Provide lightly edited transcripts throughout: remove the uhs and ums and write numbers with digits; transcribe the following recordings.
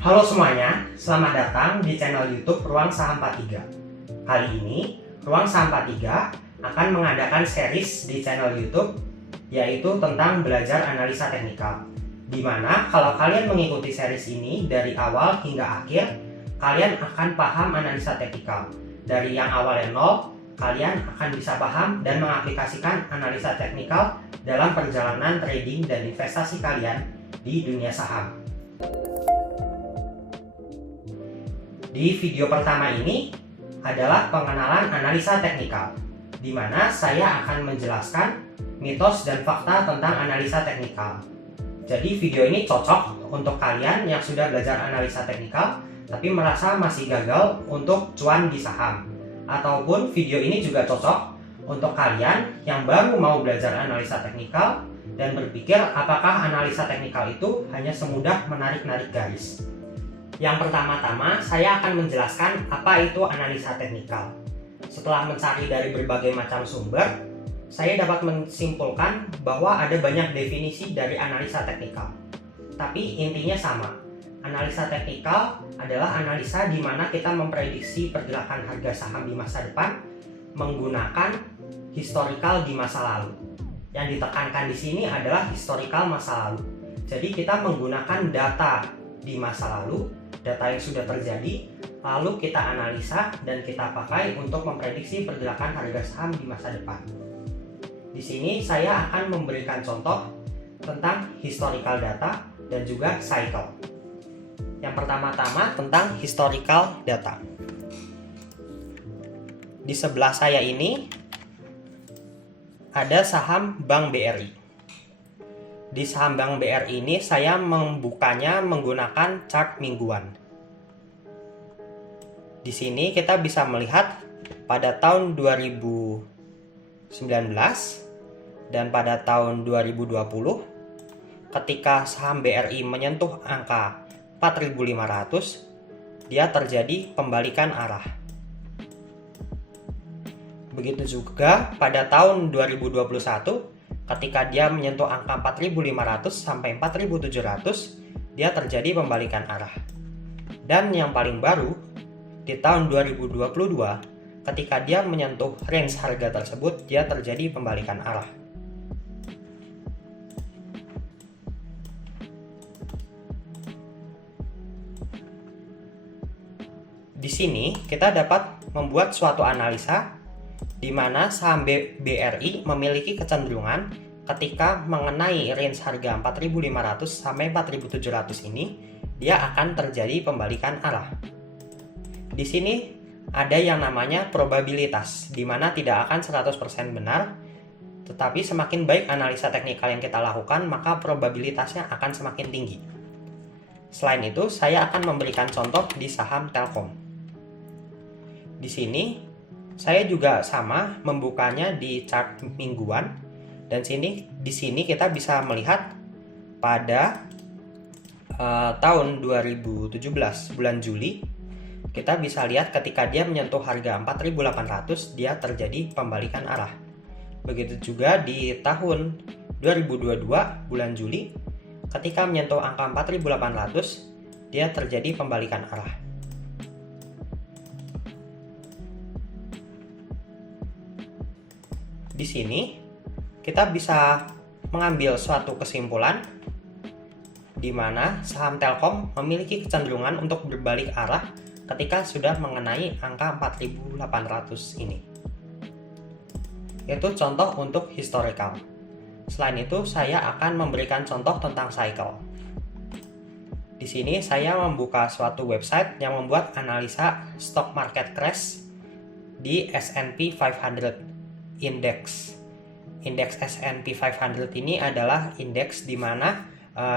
Halo semuanya, selamat datang di channel YouTube Ruang Saham 43. Kali ini, Ruang Saham 43 akan mengadakan series di channel YouTube yaitu tentang belajar analisa teknikal. Dimana kalau kalian mengikuti series ini dari awal hingga akhir, kalian akan paham analisa teknikal. Dari yang awalnya nol, kalian akan bisa paham dan mengaplikasikan analisa teknikal dalam perjalanan trading dan investasi kalian di dunia saham. Di video pertama ini adalah pengenalan analisa teknikal, di mana saya akan menjelaskan mitos dan fakta tentang analisa teknikal. Jadi video ini cocok untuk kalian yang sudah belajar analisa teknikal tapi merasa masih gagal untuk cuan di saham. Ataupun video ini juga cocok untuk kalian yang baru mau belajar analisa teknikal dan berpikir apakah analisa teknikal itu hanya semudah menarik-narik garis. Yang pertama-tama, saya akan menjelaskan apa itu analisa teknikal. Setelah mencari dari berbagai macam sumber, saya dapat menyimpulkan bahwa ada banyak definisi dari analisa teknikal. Tapi intinya sama. Analisa teknikal adalah analisa di mana kita memprediksi pergerakan harga saham di masa depan menggunakan historical di masa lalu. Yang ditekankan di sini adalah historical masa lalu. Jadi kita menggunakan data di masa lalu, data yang sudah terjadi, lalu kita analisa dan kita pakai untuk memprediksi pergerakan harga saham di masa depan. Di sini saya akan memberikan contoh tentang historical data dan juga cycle. Yang pertama-tama tentang historical data. Di sebelah saya ini ada saham Bank BRI. Di saham Bank BRI ini saya membukanya menggunakan chart mingguan. Di sini kita bisa melihat pada tahun 2019 dan pada tahun 2020 ketika saham BRI menyentuh angka 4.500, dia terjadi pembalikan arah. Begitu juga pada tahun 2021 ketika dia menyentuh angka 4.500 sampai 4.700, dia terjadi pembalikan arah. Dan yang paling baru, di tahun 2022, ketika dia menyentuh range harga tersebut, dia terjadi pembalikan arah. Di sini kita dapat membuat suatu analisa di mana saham BRI memiliki kecenderungan ketika mengenai range harga 4.500 sampai 4.700 ini, dia akan terjadi pembalikan arah. Di sini ada yang namanya probabilitas, di mana tidak akan 100% benar, tetapi semakin baik analisa teknikal yang kita lakukan, maka probabilitasnya akan semakin tinggi. Selain itu, saya akan memberikan contoh di saham Telkom. Di sini saya juga sama membukanya di chart mingguan, dan di sini kita bisa melihat pada tahun 2017 bulan Juli, kita bisa lihat ketika dia menyentuh harga 4.800, dia terjadi pembalikan arah. Begitu juga di tahun 2022 bulan Juli, ketika menyentuh angka 4.800, dia terjadi pembalikan arah. Di sini kita bisa mengambil suatu kesimpulan di mana saham Telkom memiliki kecenderungan untuk berbalik arah ketika sudah mengenai angka 4.800 ini. Itu contoh untuk historical. Selain itu, saya akan memberikan contoh tentang cycle. Di sini saya membuka suatu website yang membuat analisa stock market crash di S&P 500 Index. Indeks S&P 500 ini adalah indeks di mana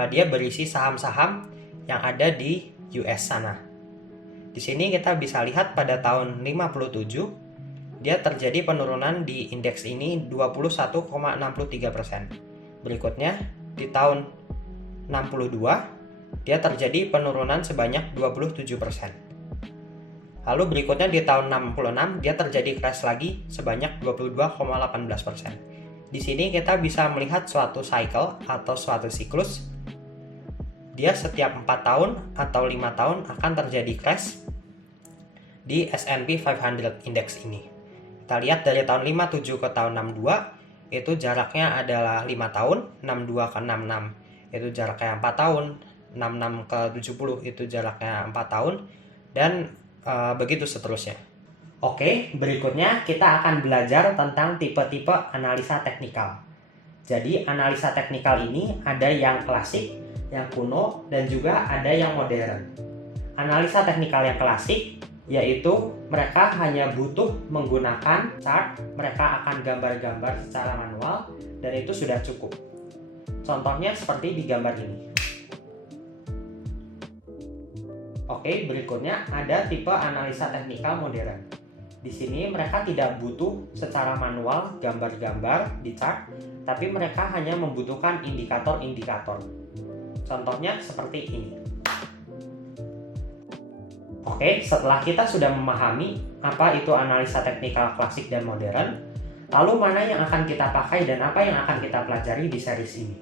dia berisi saham-saham yang ada di US sana. Di sini kita bisa lihat pada tahun 57 dia terjadi penurunan di indeks ini 21,63%. Berikutnya di tahun 62 dia terjadi penurunan sebanyak 27%. Lalu berikutnya di tahun 66 dia terjadi crash lagi sebanyak 22,18%. Di sini kita bisa melihat suatu cycle atau suatu siklus dia setiap 4 tahun atau 5 tahun akan terjadi crash di S&P 500 Index ini. Kita lihat dari tahun 57 ke tahun 62, itu jaraknya adalah 5 tahun, 62 ke 66 itu jaraknya 4 tahun, 66 ke 70 itu jaraknya 4 tahun, dan begitu seterusnya. Oke, berikutnya kita akan belajar tentang tipe-tipe analisa teknikal. Jadi analisa teknikal ini ada yang klasik, yang kuno, dan juga ada yang modern. Analisa teknikal yang klasik yaitu mereka hanya butuh menggunakan chart, mereka akan gambar-gambar secara manual, dan itu sudah cukup. Contohnya seperti di gambar ini. Oke, berikutnya ada tipe analisa teknikal modern. Di sini mereka tidak butuh secara manual gambar-gambar di chart, tapi mereka hanya membutuhkan indikator-indikator. Contohnya seperti ini. Oke, setelah kita sudah memahami apa itu analisa teknikal klasik dan modern, lalu mana yang akan kita pakai dan apa yang akan kita pelajari di series ini?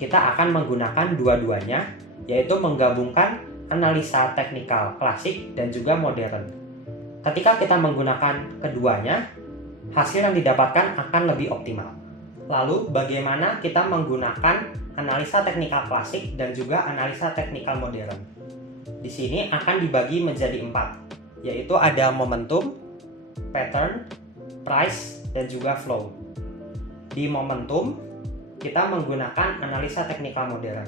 Kita akan menggunakan dua-duanya, yaitu menggabungkan analisa teknikal klasik dan juga modern. Ketika kita menggunakan keduanya, hasil yang didapatkan akan lebih optimal. Lalu, bagaimana kita menggunakan analisa teknikal klasik dan juga analisa teknikal modern? Di sini akan dibagi menjadi 4, yaitu ada momentum, pattern, price, dan juga flow. Di momentum, kita menggunakan analisa teknikal modern.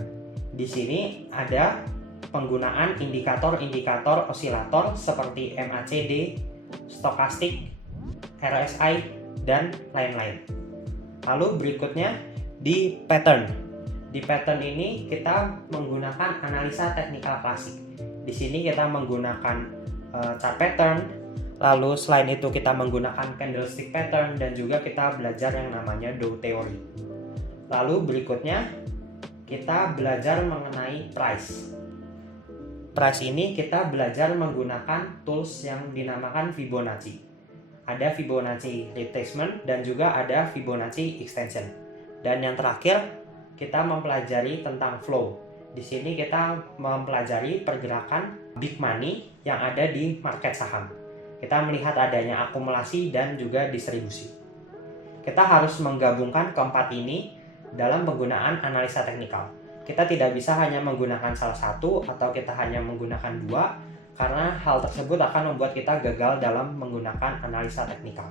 Di sini ada penggunaan indikator-indikator osilator seperti MACD, stokastik, RSI, dan lain-lain. Lalu berikutnya di pattern. Di pattern ini kita menggunakan analisa teknikal klasik. Di sini kita menggunakan chart pattern, lalu selain itu kita menggunakan candlestick pattern, dan juga kita belajar yang namanya Dow Theory. Lalu berikutnya kita belajar mengenai price. Price ini kita belajar menggunakan tools yang dinamakan Fibonacci. Ada Fibonacci retracement dan juga ada Fibonacci extension. Dan yang terakhir kita mempelajari tentang flow. Di sini kita mempelajari pergerakan big money yang ada di market saham. Kita melihat adanya akumulasi dan juga distribusi. Kita harus menggabungkan keempat ini dalam penggunaan analisa teknikal. Kita tidak bisa hanya menggunakan salah satu atau kita hanya menggunakan dua, karena hal tersebut akan membuat kita gagal dalam menggunakan analisa teknikal.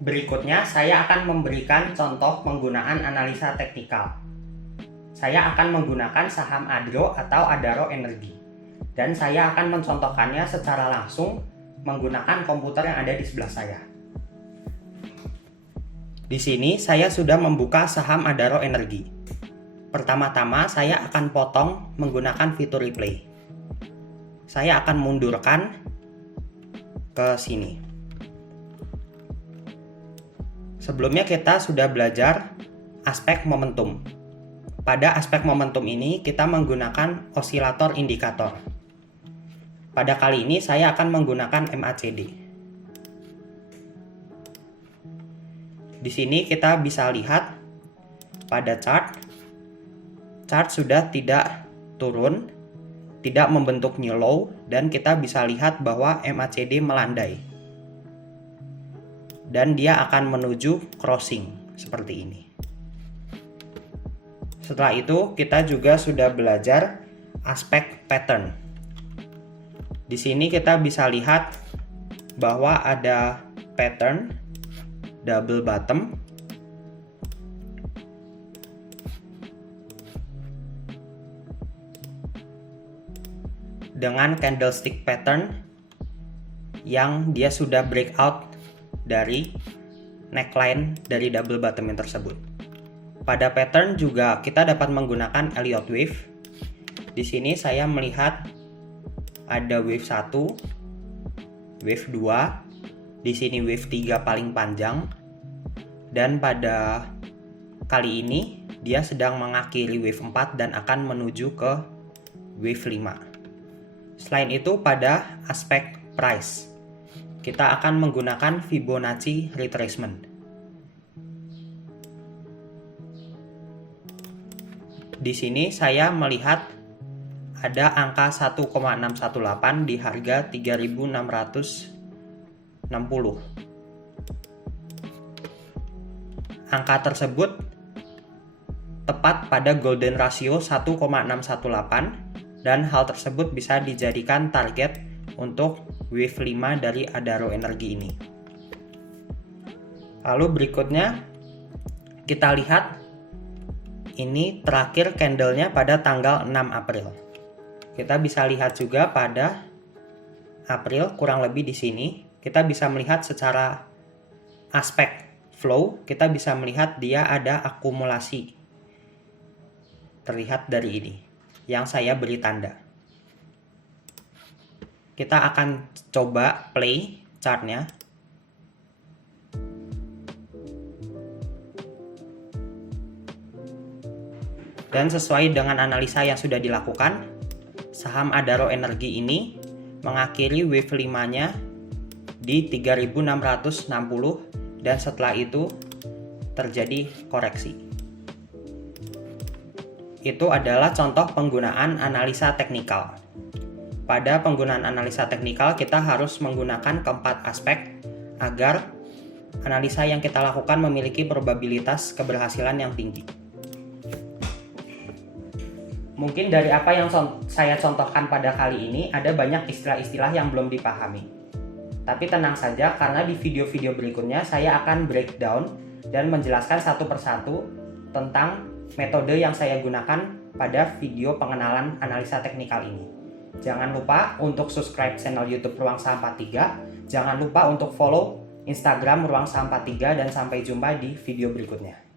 Berikutnya, saya akan memberikan contoh penggunaan analisa teknikal. Saya akan menggunakan saham Adro atau Adaro Energi, dan saya akan mencontohkannya secara langsung menggunakan komputer yang ada di sebelah saya. Di sini saya sudah membuka saham Adaro Energi. Pertama-tama saya akan potong menggunakan fitur replay. Saya akan mundurkan ke sini. Sebelumnya kita sudah belajar aspek momentum. Pada aspek momentum ini kita menggunakan osilator indikator. Pada kali ini saya akan menggunakan MACD. Di sini kita bisa lihat pada chart sudah tidak turun, tidak membentuk new low, dan kita bisa lihat bahwa MACD melandai. Dan dia akan menuju crossing seperti ini. Setelah itu kita juga sudah belajar aspek pattern. Di sini kita bisa lihat bahwa ada pattern double bottom dengan candlestick pattern yang dia sudah breakout dari neckline dari double bottom yang tersebut. Pada pattern juga kita dapat menggunakan Elliott wave. Di sini saya melihat ada wave 1, wave 2, di sini wave 3 paling panjang, dan pada kali ini dia sedang mengakhiri wave 4 dan akan menuju ke wave 5. Selain itu pada aspek price, kita akan menggunakan Fibonacci retracement. Di sini saya melihat ada angka 1,618 di harga 3.660. Angka tersebut tepat pada golden ratio 1,618 dan hal tersebut bisa dijadikan target untuk wave 5 dari Adaro Energi ini. Lalu berikutnya kita lihat ini terakhir candlenya pada tanggal 6 April. Kita bisa lihat juga pada April kurang lebih di sini kita bisa melihat secara aspek flow, kita bisa melihat dia ada akumulasi. Terlihat dari ini yang saya beri tanda. Kita akan coba play chartnya. Dan sesuai dengan analisa yang sudah dilakukan, saham Adaro Energi ini mengakhiri wave 5-nya di 3.660 dan setelah itu terjadi koreksi. Itu adalah contoh penggunaan analisa teknikal. Pada penggunaan analisa teknikal kita harus menggunakan keempat aspek agar analisa yang kita lakukan memiliki probabilitas keberhasilan yang tinggi. Mungkin dari apa yang saya contohkan pada kali ini ada banyak istilah-istilah yang belum dipahami. Tapi tenang saja karena di video-video berikutnya saya akan breakdown dan menjelaskan satu persatu tentang metode yang saya gunakan pada video pengenalan analisa teknikal ini. Jangan lupa untuk subscribe channel YouTube Ruang Saham 43. Jangan lupa untuk follow Instagram Ruang Saham 43 dan sampai jumpa di video berikutnya.